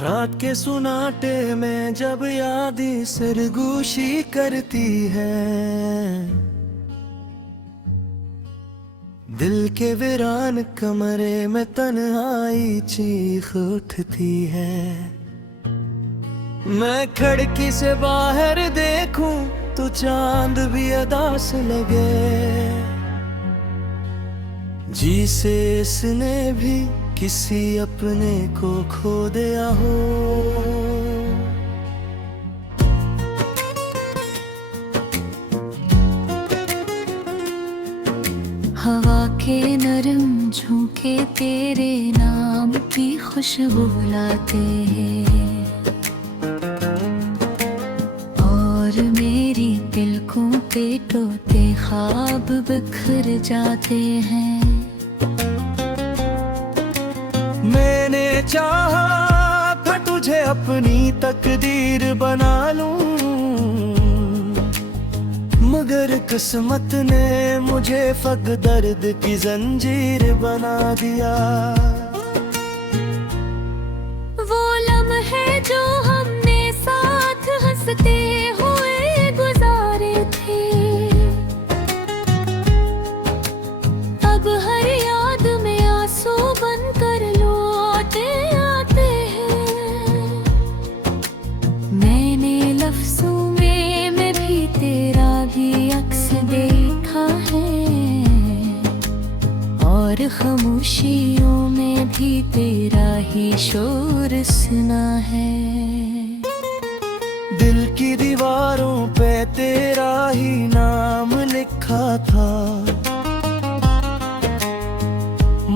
रात के सुनाटे में जब यादें सरगोशी करती है, दिल के वीरान कमरे में तन्हाई चीख उठती है। मैं खिड़की से बाहर देखूं तो चांद भी अदास लगे, जिसे इसने भी किसी अपने को खो दिया हो। हवा के नरम झोंके तेरे नाम की खुशबू लाते हैं, और मेरी पलकों पे टूटे ख्वाब बिखर जाते हैं। मैंने चाहा था तुझे अपनी तकदीर बना लूं, मगर किस्मत ने मुझे फक दर्द की जंजीर बना दिया। वो लम्हे जो हमने साथ हंसते हुए गुजारे थे, अब हर याद में आंसू बनकर लौटे आते हैं। मैंने लफ्जों में मैं भी तेरा भी अक्स देखा है, और खामोशियों में भी तेरा ही शोर सुना है। दिल की दीवारों पे तेरा ही नाम लिखा था,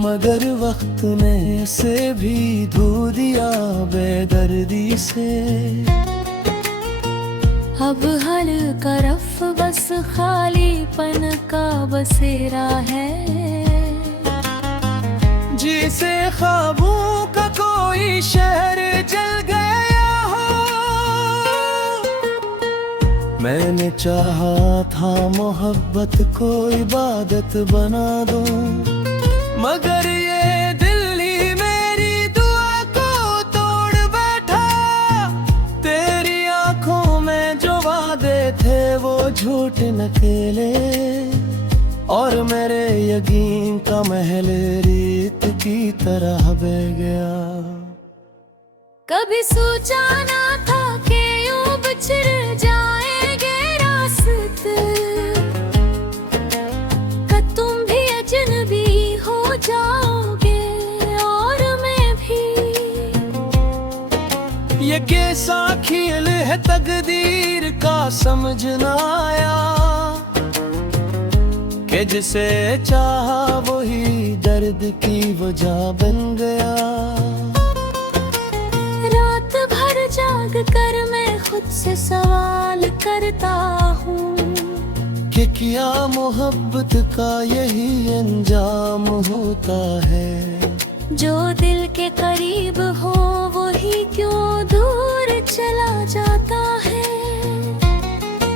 मगर वक्त ने इसे भी धो दिया बेदर्दी से। अब हर तरफ बस खालीपन का बसेरा है, जिसे ख्वाबों का कोई शहर जल गया हो। मैंने चाहा था मोहब्बत को इबादत बना दूं, मगर ये दिल ही मेरी दुआ को तोड़ बैठा। तेरी आंखों में जो वादे थे वो झूठ नकेले, और मेरे यकीन का महल रेत की तरह बह गया। कभी सोचा ना था कि यूं बिछड़ जाएंगे रास्ते, कि तुम भी अजनबी हो जाओगे और मैं भी। ये कैसा खेल है तकदीर का समझ ना आया, कि जिसे चाहा वही दर्द की वजह बन गया। रात भर जाग कर मैं खुद से सवाल करता हूँ, कि क्या मोहब्बत का यही अंजाम होता है। जो दिल के करीब हो वही क्यों दूर चला जाता है,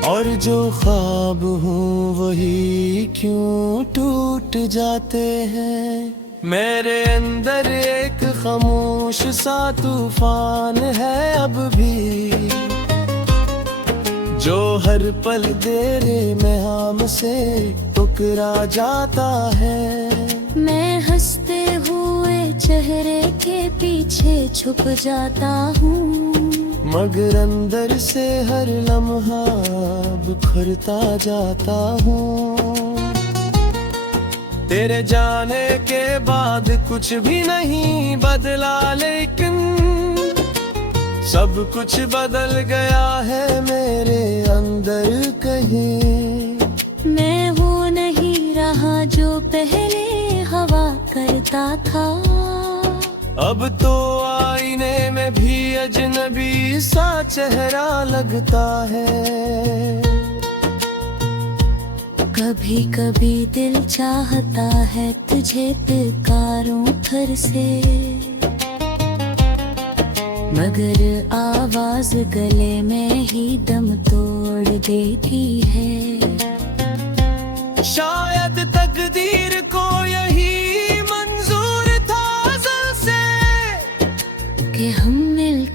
और जो ख्वाब हूँ वही क्यों टूट जाते हैं। मेरे अंदर एक खामोश सा तूफान है अब भी, जो हर पल तेरे महम से टकरा जाता है। मैं हंसते हुए चेहरे के पीछे छुप जाता हूँ, मगर अंदर से हर लम्हा बिखरता जाता हूँ। तेरे जाने के बाद कुछ भी नहीं बदला, लेकिन सब कुछ बदल गया है मेरे अंदर कहीं। मैं वो नहीं रहा जो पहले हवा करता था, अब तो आईने में भी अजनबी सा चेहरा लगता है। कभी कभी दिल चाहता है तुझे पुकारूं फिर से, मगर आवाज गले में ही दम तोड़ देती है। शायद तकदीर को यही मंजूर था अज़ल से, कि हम मिल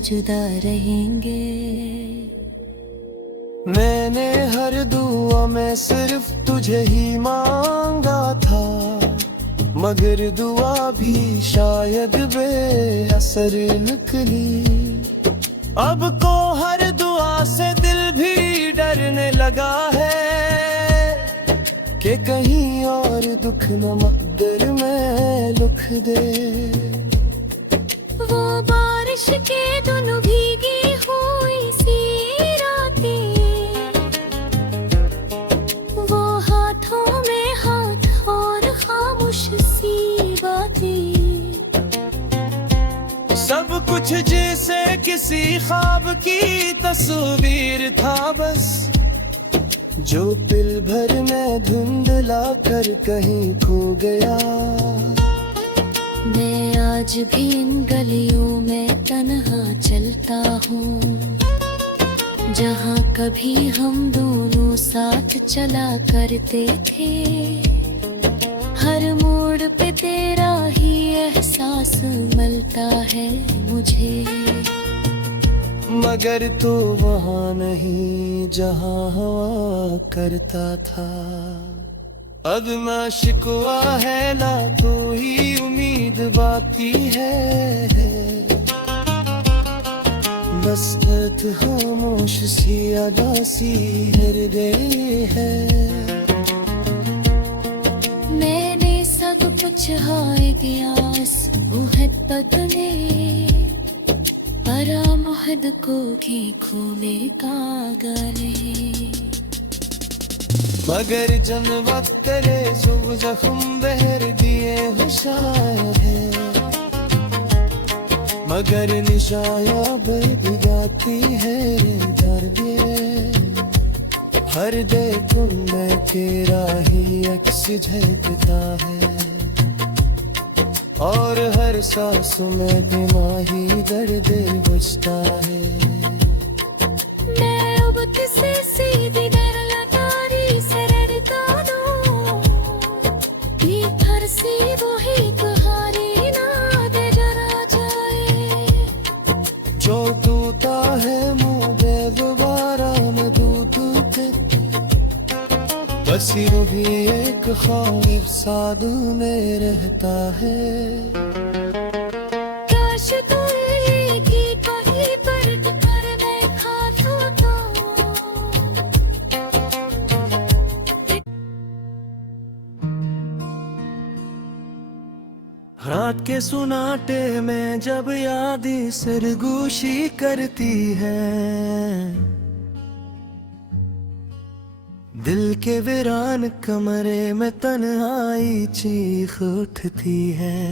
जुदा रहेंगे। मैंने हर दुआ में सिर्फ तुझे ही मांगा था, मगर दुआ भी शायद बेअसर निकली। अब को हर दुआ से दिल भी डरने लगा है कि कहीं और दुख न मकदर में लिख दे। वो बारिश के दोनों भीगी हुई सी रातें, वो हाथों में हाथ और खामोश सी बातें, सब कुछ जैसे किसी ख्वाब की तस्वीर था बस, जो पल भर में धुंधला कर कहीं खो गया। मैं आज भी इन गलियों में तन्हा चलता हूँ, जहाँ कभी हम दोनों साथ चला करते थे। हर मोड़ पे तेरा ही एहसास मिलता है मुझे, मगर तो वहाँ नहीं जहाँ हवा करता था। अब ना शिकवा है ना तो ही उम्मीद बाकी है, बस एक खामोश सी अदासी हृदय है। मैंने सब कुछ हाय गया इस मुहब्बत में, परा मुहद को भी खूने का गले। मगर जन वक्त करे जुब जख्म बहर दिए हो शायद है, मगर निशाया बद जाती है दर्दे। हर देखूं मैं तेरा ही अक्स झलकता है, और हर सांस में दिमागी दर्द बुझता है। मैं अब किसे सीधी डर लटारी से रड़का दूं, भीतर सी वही तुम्हारी ना दे जरा जाए। जो टूटा है मुँह दे दोबारा न टूटे, बस यूं भी एक ख्वाब साधु में रहता है। काश तू एक ही कहीं पलट कर देखा तो। रात के सुनाटे में जब यादें सरगोशी करती है, दिल के वीरान कमरे में तन्हाई चीख उठती है।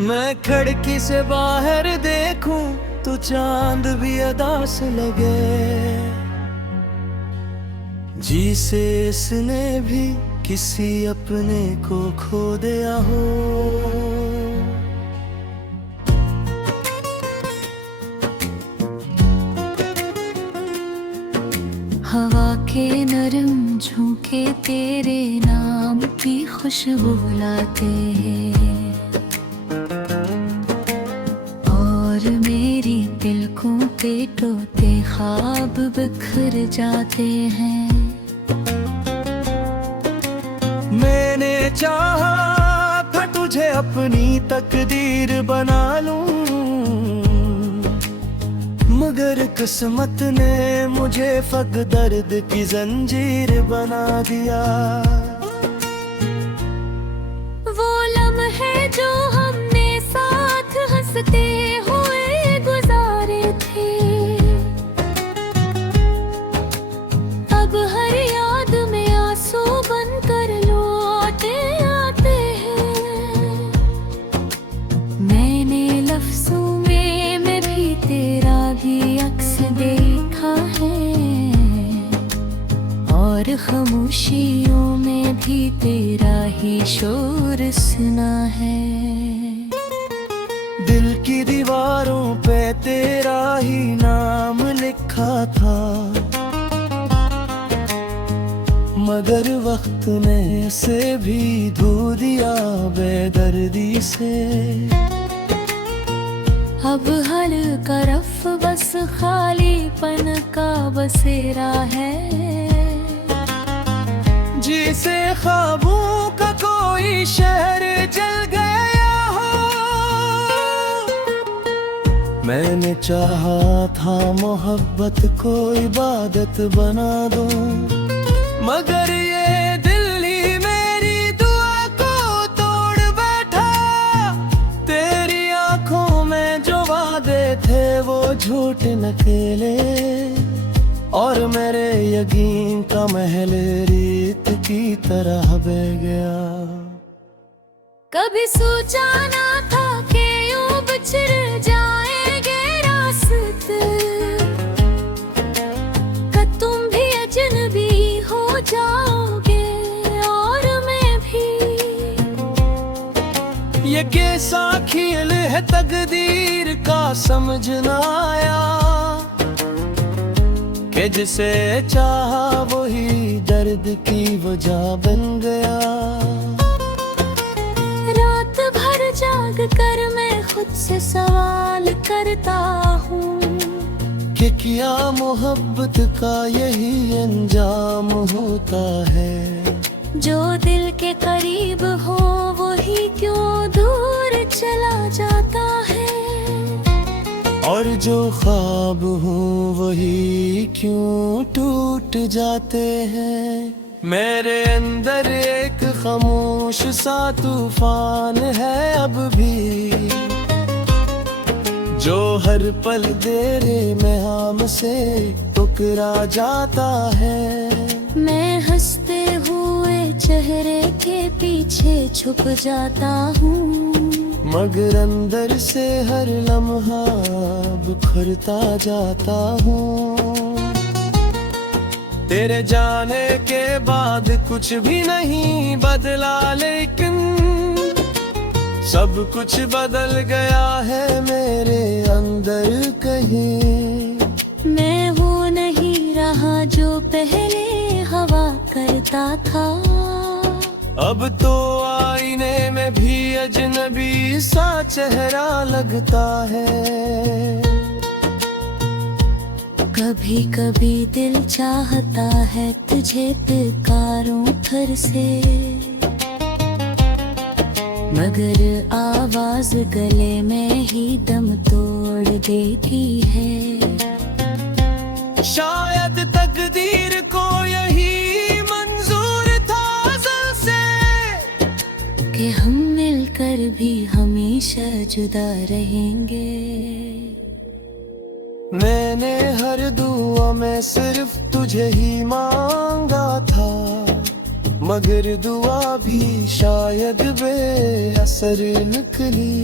मैं खिड़की से बाहर देखूं तो चांद भी अदास लगे, जिसे इसने भी किसी अपने को खो दिया हो। हवा के नरम झोंके तेरे नाम की खुशबू लाते हैं, और मेरी तिलकों पे टोते ख्वाब बिखर जाते हैं। मैंने चाहा था तुझे अपनी तकदीर बना लूं, मगर किस्मत ने मुझे फक दर्द की जंजीर बना दिया। वो लम्हे जो हमने साथ हंसते हुए गुजारे थे, अब हर याद में आंसू बनकर लौटे आते हैं। मैंने लफ्जों में मैं भी तेरा भी अक्स देखा है, और खामोशियों में भी तेरा ही शोर सुना है। दिल की दीवारों पे तेरा ही नाम लिखा था, मगर वक्त ने इसे भी धो दिया बेदर्दी से। अब हर तरफ बस खालीपन का बसेरा है, जिसे ख्वाबों का कोई शहर जल गया हो। मैंने चाहा था मोहब्बत को इबादत बना दो, मगर ये दिल ही मेरी दुआ को तोड़ बैठा। तेरी आंखों में जो वादे थे वो झूठ निकले, और मेरे यकीन का महल रेत की तरह बह गया। कभी सोचा ना था कि यूं बिछड़ जाएंगे रास्ते, कि तुम भी अजनबी हो जाओगे और मैं भी। ये कैसा खेल है तकदीर का समझ ना आया, कि जिसे चाहा वही दर्द की वजह बन गया। रात भर जाग कर मैं खुद से सवाल करता हूँ कि क्या मोहब्बत का यही अंजाम होता है। जो दिल के करीब हो वही क्यों दूर चला जाता है, और जो ख्वाब हो वही क्यों टूट जाते हैं। मेरे अंदर एक खामोश सा तूफान है अब भी, जो हर पल तेरे महम से टकरा जाता है। मैं हंसते हुए चेहरे के पीछे छुप जाता हूँ, मगर अंदर से हर लम्हा बिखरता जाता हूँ। तेरे जाने के बाद कुछ भी नहीं बदला, लेकिन सब कुछ बदल गया है मेरे अंदर कहीं। मैं वो नहीं रहा जो पहले हवा करता था, अब तो आईने में भी अजनबी सा चेहरा लगता है। कभी कभी दिल चाहता है तुझे पुकारूं फिर से, मगर आवाज गले में ही दम तोड़ देती है। शायद तकदीर को यही मंजूर था अज़ल से, कि हम मिलकर भी हमेशा जुदा रहेंगे। मैंने हर दुआ में सिर्फ तुझे ही मांगा था, मगर दुआ भी शायद बेअसर निकली।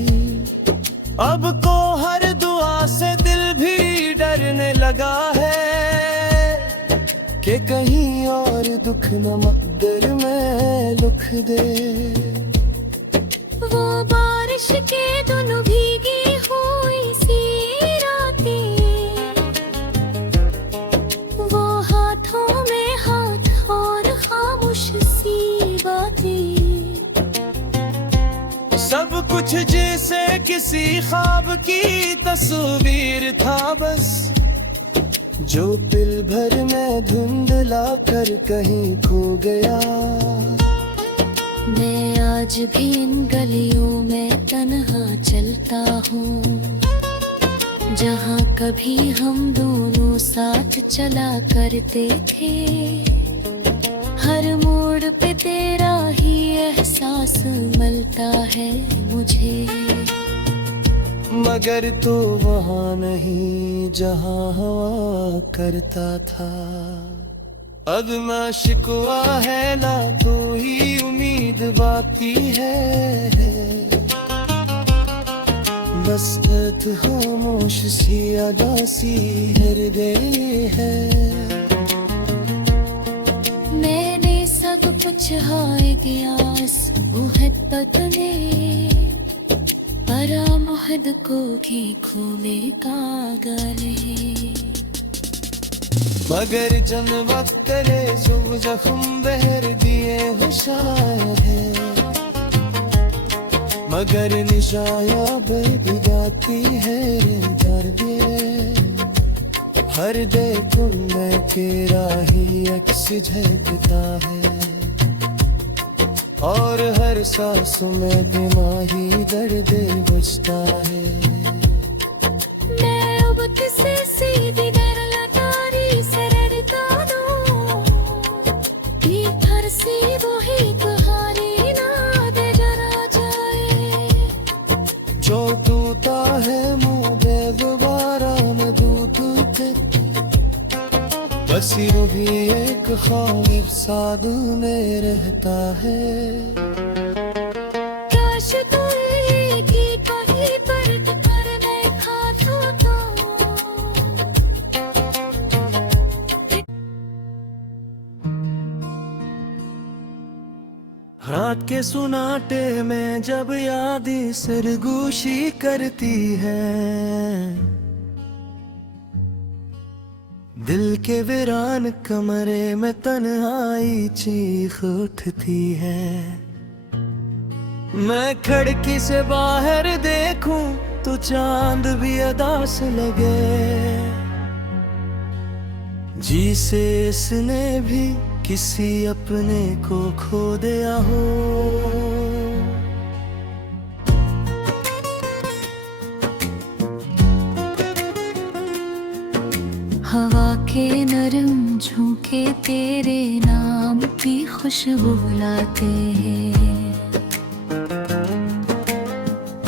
अब को हर दुआ से दिल भी डरने लगा है, कि कहीं और दुख न मकदर में लिख दे। वो बारिश के दोनों भीगी हुई सी रातें, वो हाथों में हाथ और खामोश सी बातें, सब कुछ जैसे किसी ख्वाब की तस्वीर था बस, जो पल भर में धुंधला कर कहीं खो गया। मैं आज भी इन गलियों में तन्हा चलता हूँ, जहाँ कभी हम दोनों साथ चला करते थे। हर मोड़ पे तेरा ही एहसास मिलता है मुझे, मगर तो वहाँ नहीं जहाँ हवा करता था। अब ना शिकवा है ना तो ही उम्मीद बाकी है, बस एक खामोश सी अदासी हृदय है। मैंने सब कुछ हाय गया इस मुहब्बत ने, पर मुहद को की खूने का गले। मगर जन वक्त करे जो जख्म बहर दिए हो शायद है, मगर निशाया गाती है हर देखूं मैं तेरा ही अक्स झलकता है और हर सांस में दिमागी दर्द बुझता है मैं अब किसे सीधी डर लटारी से रड़ता दूं कि हर सी वही तुम्हारी ना दे जरा जाए जो टूटा है मुंह दे दोबारा न दूध पे बस यूं भी एक ख्वाब साध में रहता है काश तू एक ही कहीं पर करने खातो तो रात के सुनाटे में जब यादें सरगोशी करती है दिल के वीरान कमरे में तन्हाई चीख उठती है मैं खिड़की से बाहर देखूं तो चांद भी अदा से लगे जिसे इसने भी किसी अपने को खो दिया हो हवा के नरम झोंके तेरे नाम की खुशबू लाते हैं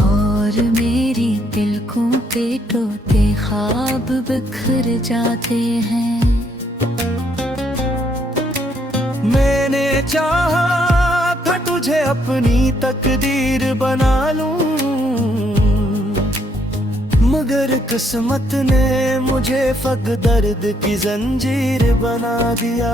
और मेरी तिलकों पे टोटे ख्वाब बिखर जाते हैं मैंने चाहा था तुझे अपनी तकदीर बना लूं मगर किस्मत ने मुझे फक दर्द की जंजीर बना दिया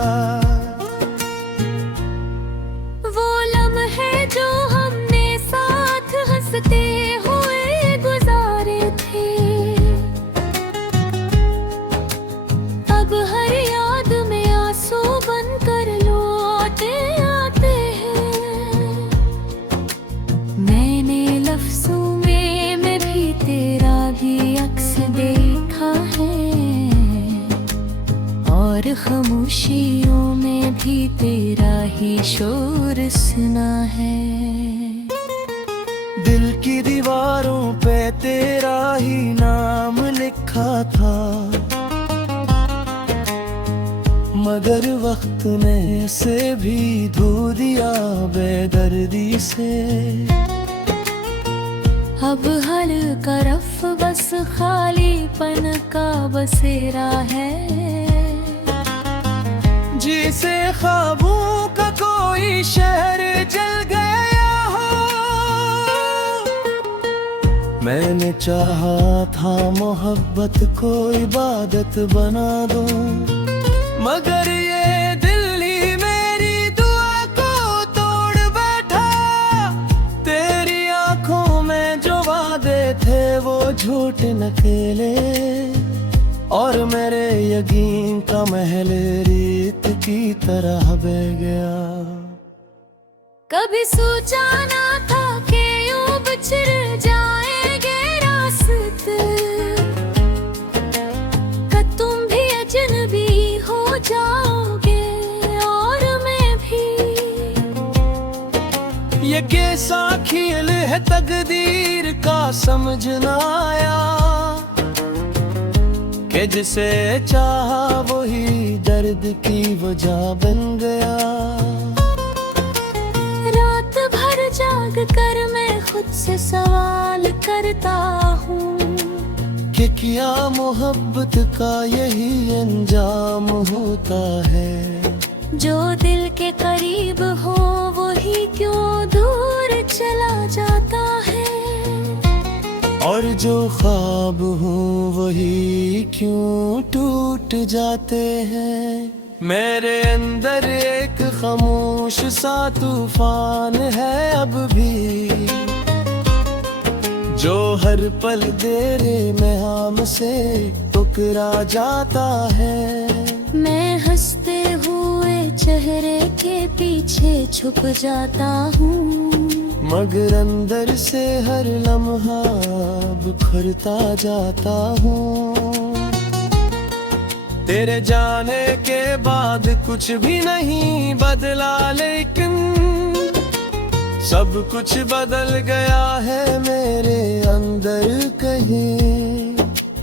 वो लम्हे जो हमने साथ हंसते हुए गुजारे थे अब हर याद में आंसू बनकर लौटे आते हैं मैंने लफ्जों में भी तेरा भी अक्स देखा है और खामोशियों में भी तेरा ही शोर सुना है दिल की दीवारों पे तेरा ही नाम लिखा था मगर वक्त ने इसे भी धो दिया बेदर्दी से अब हल्का रफ बस खालीपन का बसेरा है जिसे ख्वाबों का कोई शहर जल गया हो मैंने चाहा था मोहब्बत को इबादत बना दो मगर ये दिल ही मेरी दुआ को तोड़ बैठा तेरी आंखों में जो वादे थे वो झूठ नकेले और मेरे यकीन का महल रेत की तरह बह गया कभी सोचा ना था कि यूं बिछड़ जाएंगे रास्ते कि तुम भी अजनबी हो जाओगे और मैं भी ये कैसा खेल है तकदीर का समझ ना आया कि जिसे चाहा वही दर्द की वजह बन गया रात भर जाग कर मैं खुद से सवाल करता हूँ कि क्या मोहब्बत का यही अंजाम होता है जो दिल के करीब हो वही क्यों दूर चला जाता है और जो ख्वाब हो वही क्यों टूट जाते हैं मेरे अंदर एक खामोश सा तूफान है अब भी जो हर पल तेरे में से टकरा जाता है मैं हंसते हुए चेहरे के पीछे छुप जाता हूँ मगर अंदर से हर लम्हा बिखरता जाता हूँ। तेरे जाने के बाद कुछ भी नहीं बदला, लेकिन सब कुछ बदल गया है मेरे अंदर कहीं।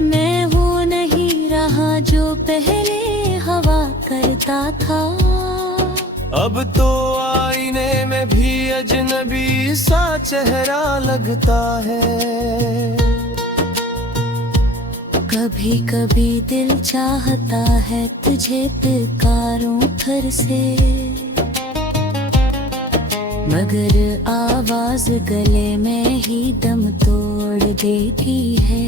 मैं वो नहीं रहा जो पहले हवा करता था। अब तो आईने में भी अजनबी सा चेहरा लगता है। कभी कभी दिल चाहता है तुझे पुकारूं फिर से, मगर आवाज गले में ही दम तोड़ देती है।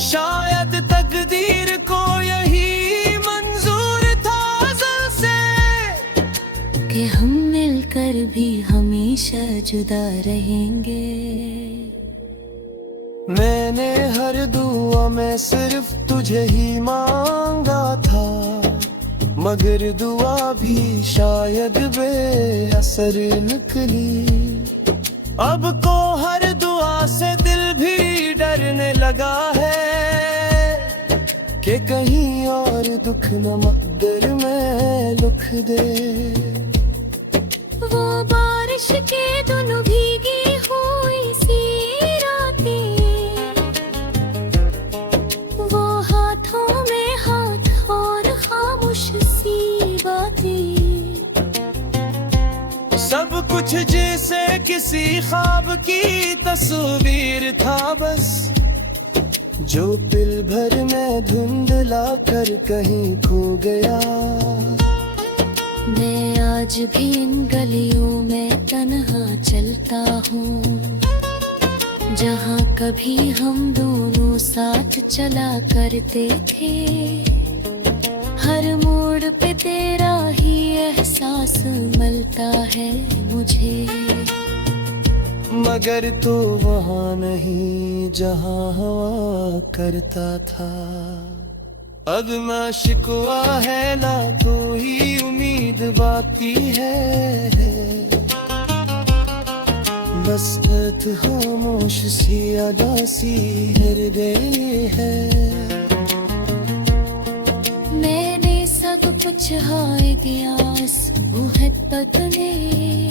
शायद तकदीर को यही मंजूर था अज़ल से कि हम मिलकर भी हमेशा जुदा रहेंगे। मैंने हर दुआ में सिर्फ तुझे ही मांगा था, मगर दुआ भी शायद बेअसर निकली। अब को हर दुआ से दिल भी डरने लगा है कि कहीं और दुख न मकदर में लिख दे। वो बारिश के दोनों भीगी हुई सी रातें, वो हाथों में हाथ और खामोश सी बातें, सब कुछ जैसे किसी ख्वाब की तस्वीर था बस, जो पल भर में धुंधला कर कहीं खो गया। मैं आज भी इन गलियों में तन्हा चलता हूँ, जहाँ कभी हम दोनों साथ चला करते थे। हर मोड़ पे तेरा ही एहसास मिलता है मुझे, मगर तो वहाँ नहीं जहाँ हवा करता था। अब ना शिकवा है ना कोई उम्मीद बाकी है, बस एक खामोश सी अदासी हृदय है। मैंने सब कुछ हाय दिया इस मोहब्बत में,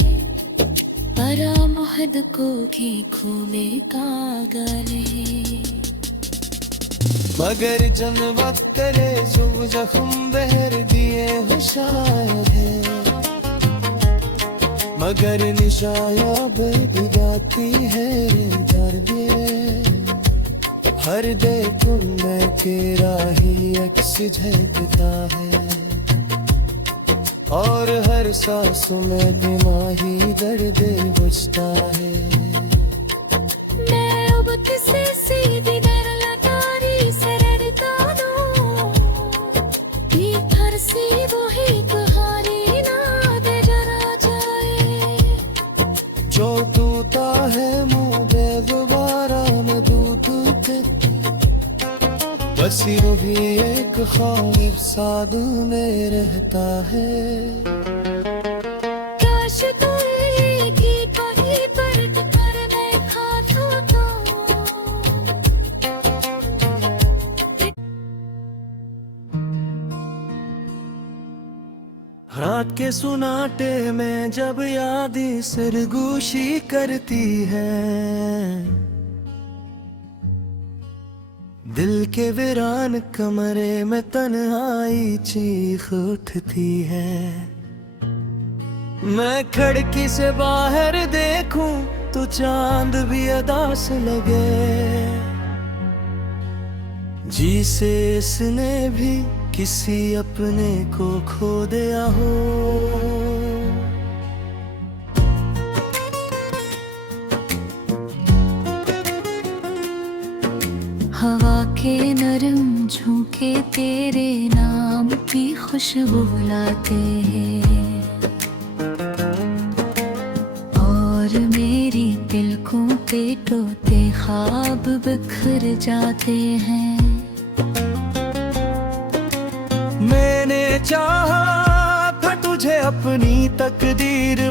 परा मोहद को की खूने का गले। मगर जन वक्त करे जो जख्म बहर दिए हो शायद है, मगर निशायाब दिगाती है दर्द। हर देखूं मैं तेरा ही अक्स झलकता है, और हर सांस में दिमागी दर्द बुझता है। मैं अब किसे सीधी डर लटारी से रड़का दूं, भीतर सी वही कहानी ना दे जरा जाए। जो टूटा है मुँह बे दोबारा न टूटे, बस यूं भी एक ख्वाब साधु में रहता है। काश तू एक ही कहीं पर टकर में खा तो। रात के सुनाटे में जब यादें सरगोशी करती है, दिल के वीरान कमरे में तन्हाई चीख उठती है। मैं खिड़की से बाहर देखूं तो चांद भी अदास लगे, जिसे इसने भी किसी अपने को खो दिया हो। हवा के नरम झोंके तेरे नाम की खुशबू लाते हैं, और मेरी तिलकों पे टोटे ख्वाब बिखर जाते हैं। मैंने चाहा था तुझे अपनी तकदीर